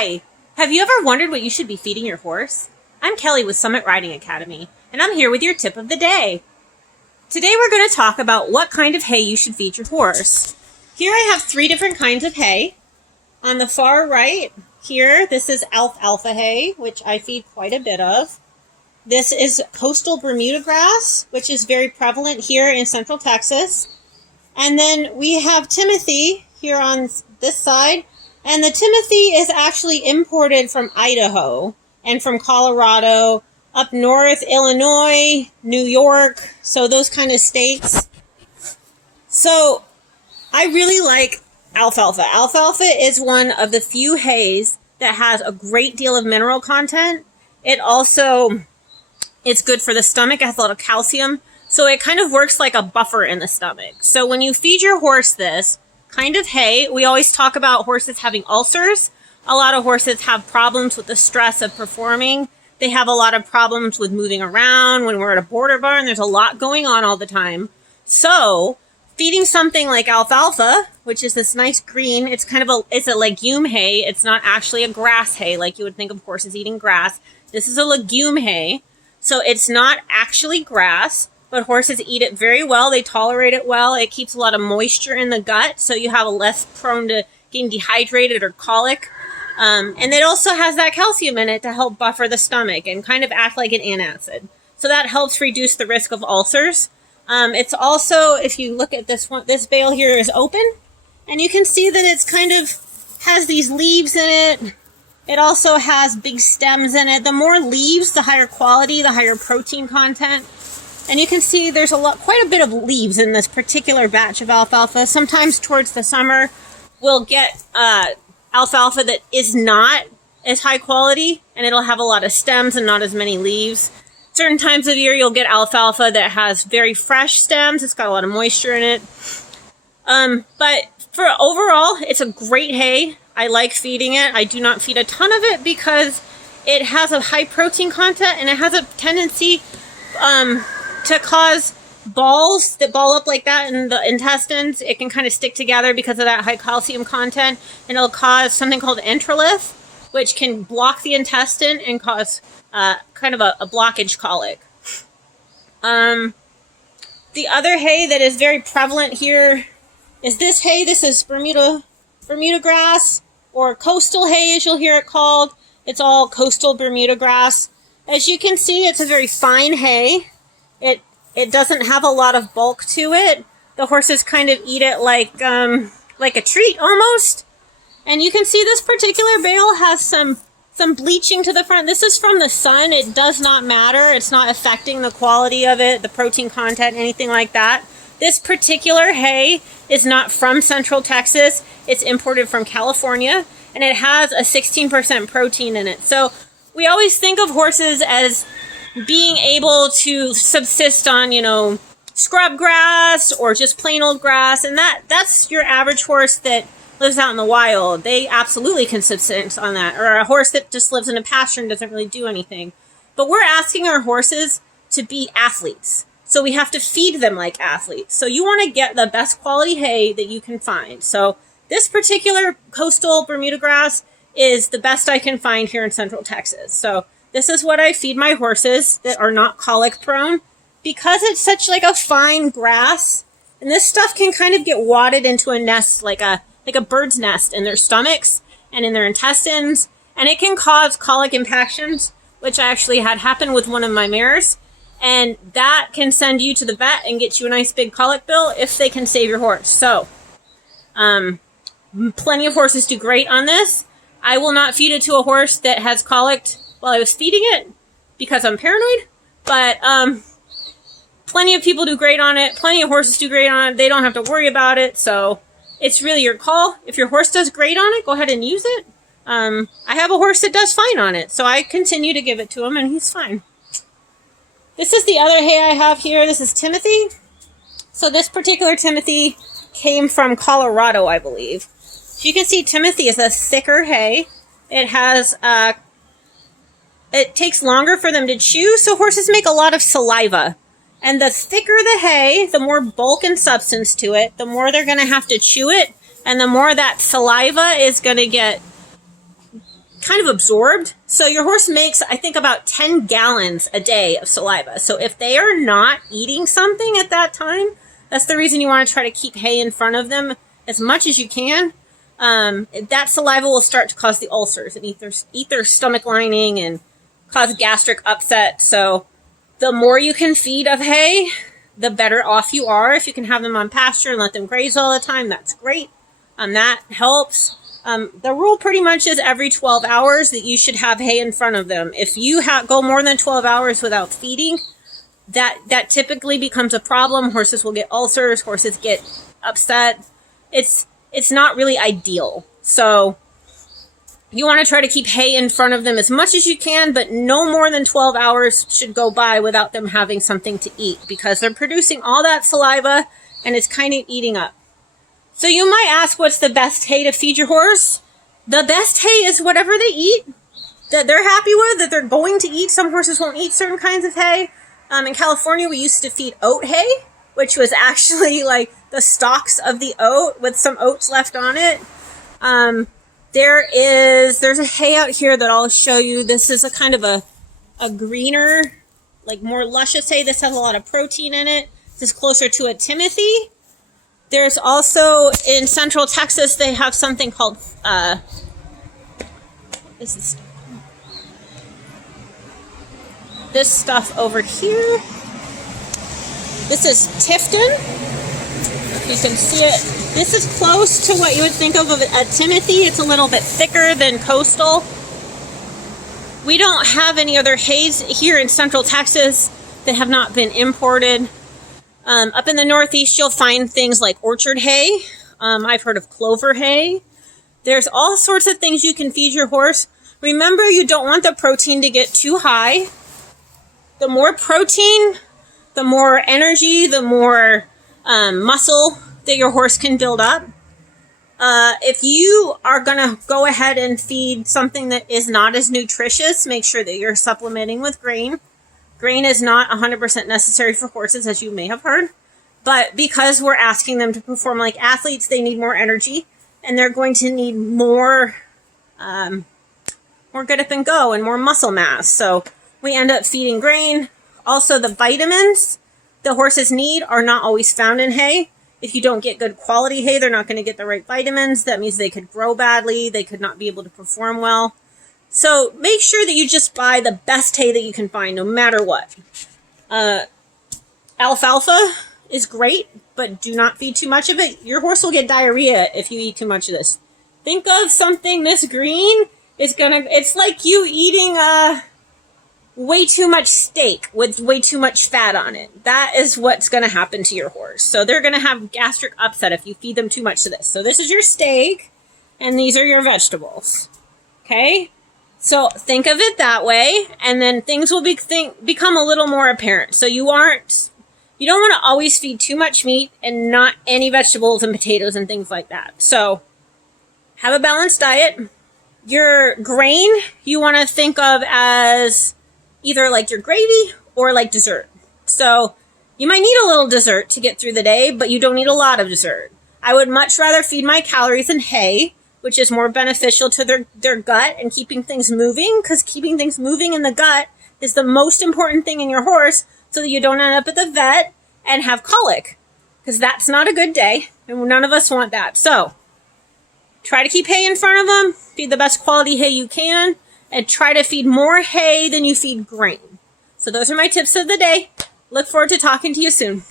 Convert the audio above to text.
Hi! Have you ever wondered what you should be feeding your horse? I'm Kelly with Summit Riding Academy, and I'm here with your tip of the day. Today we're going to talk about what kind of hay you should feed your horse. Here I have 3 different kinds of hay. On the far right, here, this is alfalfa hay, which I feed quite a bit of. This is coastal Bermuda grass, which is very prevalent here in Central Texas. And then we have Timothy here on this side. And the Timothy is actually imported from Idaho and from Colorado, up north, Illinois, New York, so those kind of states. So I really like alfalfa. Alfalfa is one of the few hays that has a great deal of mineral content. It's good for the stomach. It has a lot of calcium. So it kind of works like a buffer in the stomach. So when you feed your horse this kind of hay, we always talk about horses having ulcers. A lot of horses have problems with the stress of performing. They have a lot of problems with moving around. When we're at a border barn, there's a lot going on all the time. So feeding something like alfalfa, which is this nice green, it's a legume hay. It's not actually a grass hay like you would think of horses eating grass. This is a legume hay. So it's not actually grass, but horses eat it very well. They tolerate it well. It keeps a lot of moisture in the gut, so you have a less prone to getting dehydrated or colic. And it also has that calcium in it to help buffer the stomach and kind of act like an antacid. So that helps reduce the risk of ulcers. It's also, if you look at this one, this bale here is open, and you can see that it's kind of has these leaves in it. It also has big stems in it. The more leaves, the higher quality, the higher protein content. And you can see there's quite a bit of leaves in this particular batch of alfalfa. Sometimes towards the summer, we'll get alfalfa that is not as high quality, and it'll have a lot of stems and not as many leaves. Certain times of year, you'll get alfalfa that has very fresh stems. It's got a lot of moisture in it. But for overall, it's a great hay. I like feeding it. I do not feed a ton of it because it has a high protein content, and it has a tendency to cause balls that ball up like that in the intestines. It can kind of stick together because of that high calcium content, and it'll cause something called enterolith, which can block the intestine and cause kind of a blockage colic. The other hay that is very prevalent here is this hay. This is Bermuda grass, or coastal hay as you'll hear it called. It's all coastal Bermuda grass. As you can see, it's a very fine hay. It doesn't have a lot of bulk to it. The horses kind of eat it like a treat almost. And you can see this particular bale has some bleaching to the front. This is from the sun. It does not matter. It's not affecting the quality of it, the protein content, anything like that. This particular hay is not from Central Texas. It's imported from California, and it has a 16% protein in it. So we always think of horses as being able to subsist on, scrub grass or just plain old grass. And that's your average horse that lives out in the wild. They absolutely can subsist on that. Or a horse that just lives in a pasture and doesn't really do anything. But we're asking our horses to be athletes. So we have to feed them like athletes. So you want to get the best quality hay that you can find. So this particular coastal Bermuda grass is the best I can find here in Central Texas. So this is what I feed my horses that are not colic prone, because it's such like a fine grass, and this stuff can kind of get wadded into a nest like a bird's nest in their stomachs and in their intestines, and it can cause colic impactions, which I actually had happen with one of my mares, and that can send you to the vet and get you a nice big colic bill if they can save your horse. So plenty of horses do great on this. I will not feed it to a horse that has colic while I was feeding it because I'm paranoid, but plenty of people do great on it. Plenty of horses do great on it. They don't have to worry about it, so it's really your call. If your horse does great on it, go ahead and use it. I have a horse that does fine on it, so I continue to give it to him, and he's fine. This is the other hay I have here. This is Timothy. So this particular Timothy came from Colorado, I believe. So you can see Timothy is a thicker hay. It has it takes longer for them to chew, so horses make a lot of saliva. And the thicker the hay, the more bulk and substance to it, the more they're going to have to chew it, and the more that saliva is going to get kind of absorbed. So your horse makes, I think, about 10 gallons a day of saliva. So if they are not eating something at that time, that's the reason you want to try to keep hay in front of them as much as you can. That saliva will start to cause the ulcers and eat their stomach lining and cause gastric upset. So the more you can feed of hay, the better off you are. If you can have them on pasture and let them graze all the time, that's great. That helps. The rule pretty much is every 12 hours that you should have hay in front of them. If you go more than 12 hours without feeding, that typically becomes a problem. Horses will get ulcers. Horses get upset. It's not really ideal. So you want to try to keep hay in front of them as much as you can, but no more than 12 hours should go by without them having something to eat, because they're producing all that saliva and it's kind of eating up. So you might ask, what's the best hay to feed your horse? The best hay is whatever they eat, that they're happy with, that they're going to eat. Some horses won't eat certain kinds of hay. In California, we used to feed oat hay, which was actually like the stalks of the oat with some oats left on it. There's a hay out here that I'll show you. This is a kind of a greener, like more luscious hay. This has a lot of protein in it. This is closer to a Timothy. There's also, in Central Texas, they have something called, this stuff over here. This is Tifton. You can see it. This is close to what you would think of a Timothy. It's a little bit thicker than Coastal. We don't have any other hays here in Central Texas that have not been imported. Up in the Northeast, you'll find things like orchard hay. I've heard of clover hay. There's all sorts of things you can feed your horse. Remember, you don't want the protein to get too high. The more protein, the more energy, the more muscle that your horse can build up. If you are going to go ahead and feed something that is not as nutritious, make sure that you're supplementing with grain. Grain is not 100% necessary for horses, as you may have heard, but because we're asking them to perform like athletes, they need more energy, and they're going to need more get up and go and more muscle mass. So we end up feeding grain. Also, the vitamins the horses need are not always found in hay. If you don't get good quality hay, they're not going to get the right vitamins. That means they could grow badly. They could not be able to perform well. So make sure that you just buy the best hay that you can find, no matter what. Alfalfa is great, but do not feed too much of it. Your horse will get diarrhea if you eat too much of this. Think of something this green. It's like you eating way too much steak with way too much fat on it. That is what's going to happen to your horse. So they're going to have gastric upset if you feed them too much of this. So this is your steak, and these are your vegetables. Okay? So think of it that way, and then things will become a little more apparent. So you don't want to always feed too much meat and not any vegetables and potatoes and things like that. So have a balanced diet. Your grain you want to think of as either like your gravy or like dessert. So you might need a little dessert to get through the day, but you don't need a lot of dessert. I would much rather feed my calories in hay, which is more beneficial to their gut and keeping things moving, because keeping things moving in the gut is the most important thing in your horse, so that you don't end up at the vet and have colic, because that's not a good day, and none of us want that. So try to keep hay in front of them, feed the best quality hay you can, and try to feed more hay than you feed grain. So those are my tips of the day. Look forward to talking to you soon.